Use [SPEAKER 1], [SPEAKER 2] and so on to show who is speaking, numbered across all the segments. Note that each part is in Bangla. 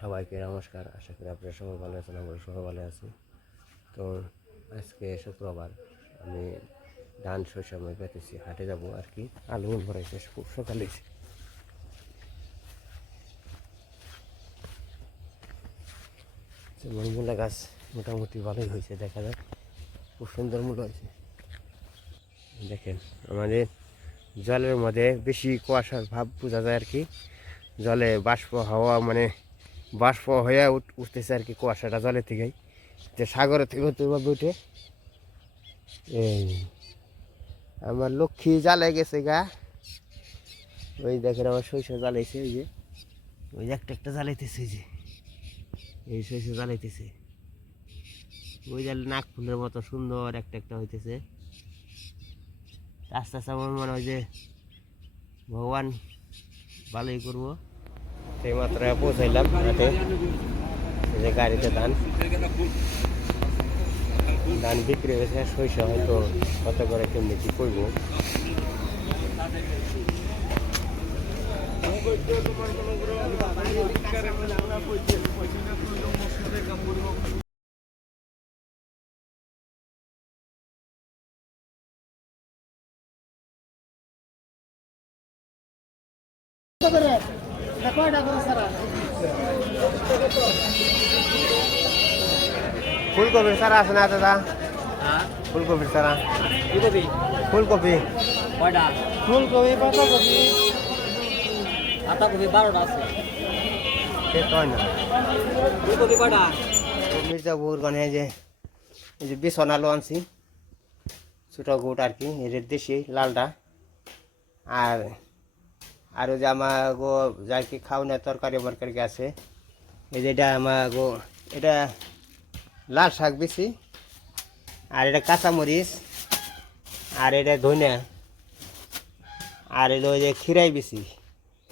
[SPEAKER 1] সবাইকে নমস্কার। আশা করি আপনারা সবাই ভালো আছেন, আমরা সবাই ভালো আছি। তো আজকে শুক্রবার, আমি ধান শস্য আমি পেতেছি হাটে যাব আর কি। আলু ভরাইছে, খুব সকালে। মূলা গাছ মোটামুটি ভালোই হয়েছে, দেখা যাক। খুব সুন্দর মূল্য হয়েছে। দেখেন, আমাদের জলের মধ্যে বেশি কুয়াশার ভাব বোঝা যায় আর কি। জলে বাষ্প, হাওয়া মানে বাষ্প হয়ে উঠ- উঠতেছে আর কি কুয়াশাটা জলের থেকেই। যে সাগরের থেকে এভাবে উঠে। এই আমার লক্ষ্মী জ্বালে গেছে গা। ওই দেখেন আমার শৈশব জ্বালাইছে ওই যে। ওই যে একটা একটা জ্বালাইতেছে যে। এই শৈশব জ্বালাইতেছে। ওই জালে নাক ফুলের মতো সুন্দর একটা একটা হইতেছে। আস্তে আস্তে আমার মনে হয় যে ভগবান ভালোই করব। সেই মাত্র পৌঁছাইলাম হাটে। যে গাড়িতে ধান। ধান বিক্রি হয়েছে, শৈশ হয়তো কত করে কেমনি কি করব। ফুলকপির সারা আছে না দাদা? ফুলকপির সারা
[SPEAKER 2] ফুলকপি?
[SPEAKER 1] ফুলকপি।
[SPEAKER 2] কয়টা?
[SPEAKER 3] ফুলকপি পাতাকপি।
[SPEAKER 2] পাতাকপি বারোটা আছে। ফুলকপি কয়টা?
[SPEAKER 1] মির্জাপুর গনে যে এই যে বেসন আলু আনছি। ছোটো গুট আর কি এর দেশি লালটা। আর আর যে আমার গো যা কি খাও না তরকারি মরকারি আছে। এই যে এটা আমার গো এটা লাল শাক বেশি, আর এটা কাঁচামরিচ, আর এটা ধনিয়া, আর এলো ওই যে খিরাই বেশি।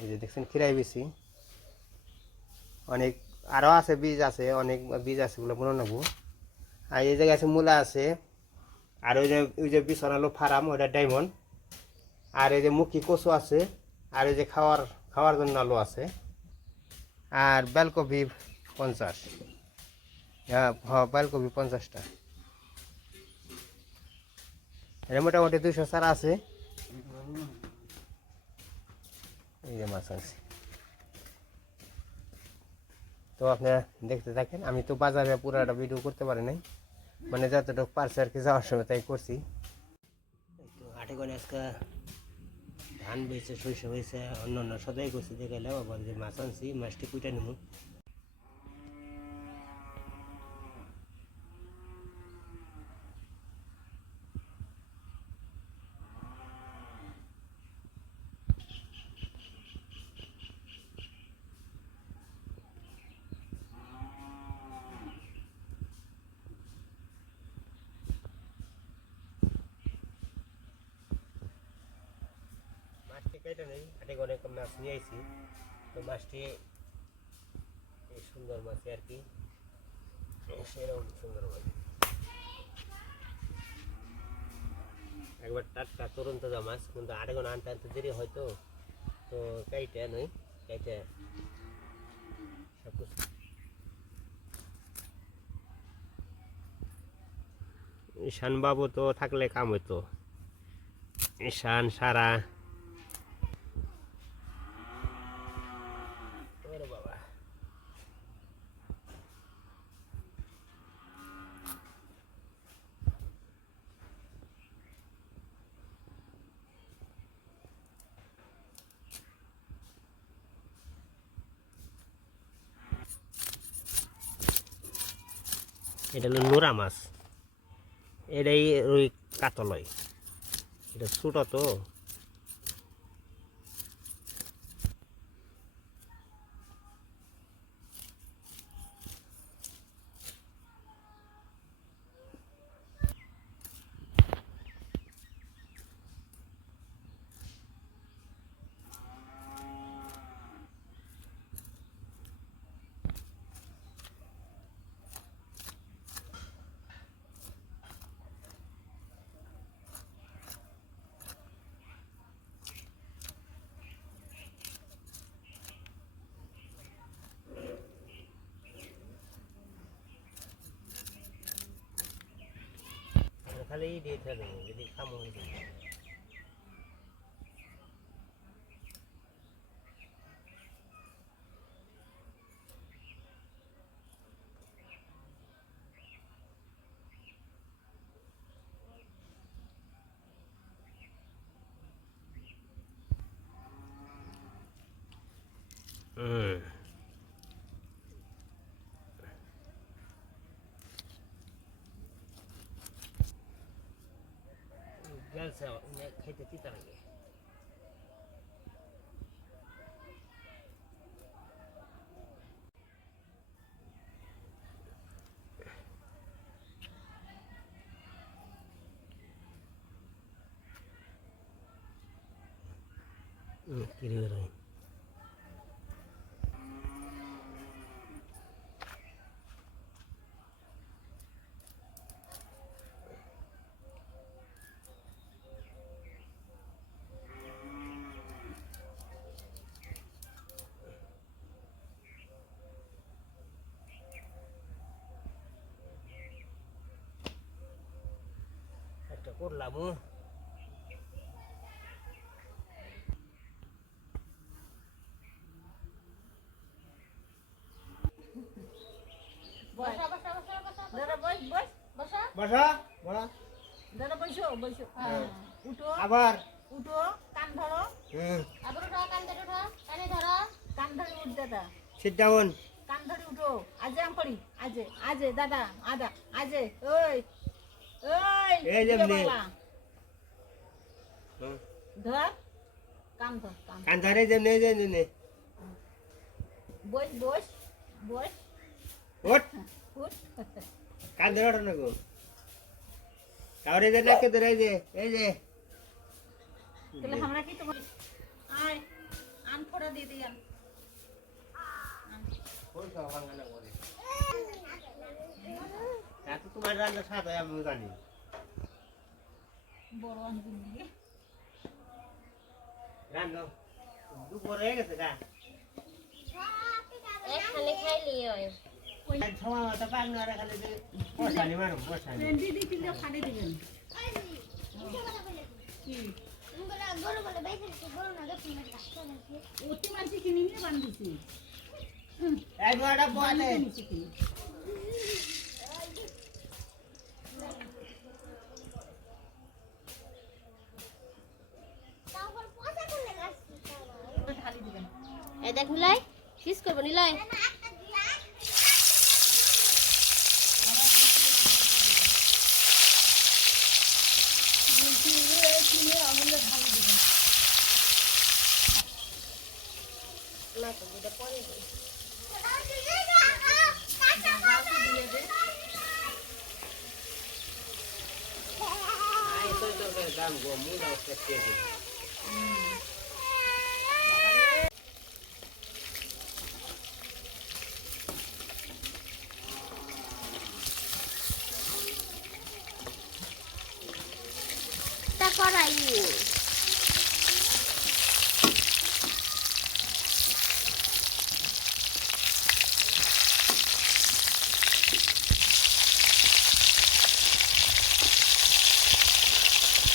[SPEAKER 1] এই যে দেখছেন খিরাই বেশি। অনেক আরও আছে বীজ আছে, অনেক বীজ আছে ওগুলো মনে নেব। আর এই জায়গায় আছে মূলা আছে, আর ওই যে ওই যে বিছানালো ফার্ম ওটা ডায়মন্ড। আর এই যে মুখি কচু আছে আর এই যে খাওয়ার খাওয়ার জন্য আলু আছে। আর বেলকপি পঞ্চাশ। হ্যাঁ বেলকপি পঞ্চাশটা। এটা মোটামুটি দুশো সারা আছে। এই যে মাছ আছে। তো আপনারা দেখতে থাকেন, আমি তো বাজারে পুরাটা ভিডিও করতে পারি নাই। মানে যতটুকু পারছে আর কি যাওয়ার সময় তাই করছি। আজকে ধান বেছে শস্য হয়েছে অন্য অন্য সদাই করছি দেখাইলাম আবার যে মাছ আনছি, মাছটি কুইটা নেব মাছটি কেটে নেই। হাটে অনেক মাছ নিয়ে আইছি। তো মাছটি এই সুন্দর মাছ আর কি। সেরকম সুন্দর মাছ। একবার টাটকা তরুণ তাজা মাছ, কিন্তু আড়ে কোনো আনতে আনতে দেরি হয়তো তো। কাইটে নই কাইটে ঈশান বাবু তো থাকলে কাম হইতো। ঈশান, সারা এটা হলো নোরা মাছ। এটাই ওই কাতলয়। এটা ছোটো তো। ลีดีเถลุวิธีข้ามมื
[SPEAKER 4] อดี なんさ、ね、帰っ
[SPEAKER 1] てき
[SPEAKER 4] たのに。উঠো।
[SPEAKER 1] আবার।
[SPEAKER 4] উঠো কান ধরো। আবার উঠো কান ধরে উঠো। কানে ধরো। কান ধরে উঠ দাদা।
[SPEAKER 1] সিট ডাউন
[SPEAKER 4] কান ধরে উঠো। আজে আম করি। আজে আজে দাদা আদা আজে ওই।
[SPEAKER 1] এই যে
[SPEAKER 4] কান ধর কান
[SPEAKER 1] কান
[SPEAKER 4] বস বস বস।
[SPEAKER 1] ওঠ। কান ধরে ওঠো না গো। কাউরে যে নাকে ধরে যে এই যে।
[SPEAKER 4] তাহলে আমরা কি তোমার আয় আন ফোড়া দিয়ে দিই আন।
[SPEAKER 1] এত তোমার রান্না স্বাদ হয় আমি জানি।
[SPEAKER 4] বড় আনবি দিয়ে
[SPEAKER 1] রান্না দুপুর হয়ে গেছে গা।
[SPEAKER 5] এখানে খাইলি হয়
[SPEAKER 1] সময় মতো
[SPEAKER 5] দেখ নিলাই ফিস করব নিলাই? না তো যেটা পরে দিই।
[SPEAKER 1] আই তো তো দাম গো করতে
[SPEAKER 5] তা করাই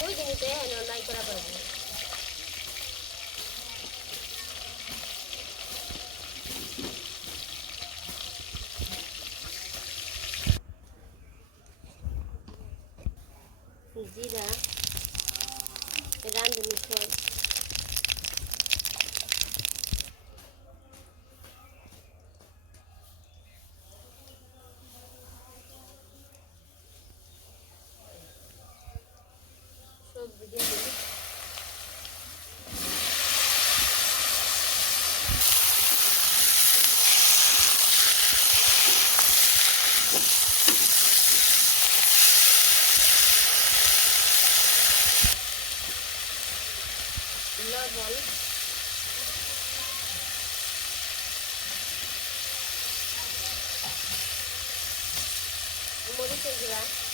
[SPEAKER 5] ওই জিনিসে হ্যাঁ নাই করা সবজি দিয়ে দিবি লবণ মরিচের গুঁড়া হলুদের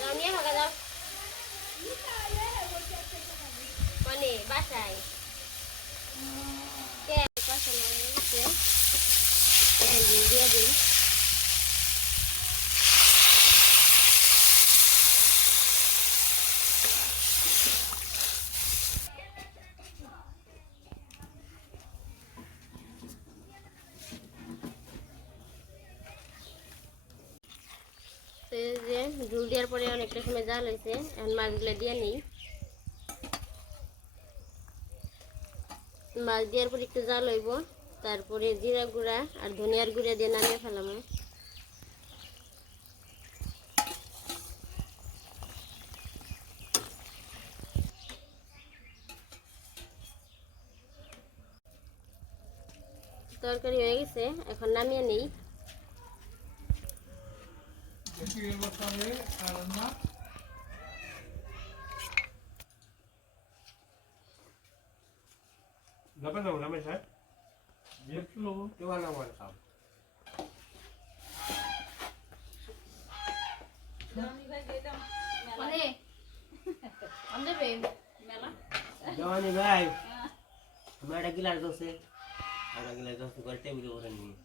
[SPEAKER 5] জমিয়ে ভাগা যাও মানে বাসায় কে পাশে দিয়ে দিন যে ঝুল দেওয়ার পরে অনেকটা সময় জাল হয়েছে, এখন মাছগুলো দিয়ে নিই। মাছ দেওয়ার পরে একটু জাল হইব, তারপরে জিরা গুঁড়া আর ধনিয়ার গুঁড়া দিয়ে নামিয়ে ফেলাম তরকারি হয়ে গেছে, এখন নামিয়ে নিই।
[SPEAKER 1] Dapat na naman siya? Iwan na one cup.
[SPEAKER 4] মানে আমাদের
[SPEAKER 1] জওয়ানি ভাই। আমার একটা গিলাস দোষে একটা গিলাস দোষে করে টেবিলে করে নিয়ে।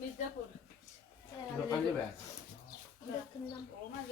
[SPEAKER 4] মির্জাপুর।
[SPEAKER 1] দোকান দেবে
[SPEAKER 5] না না মাছ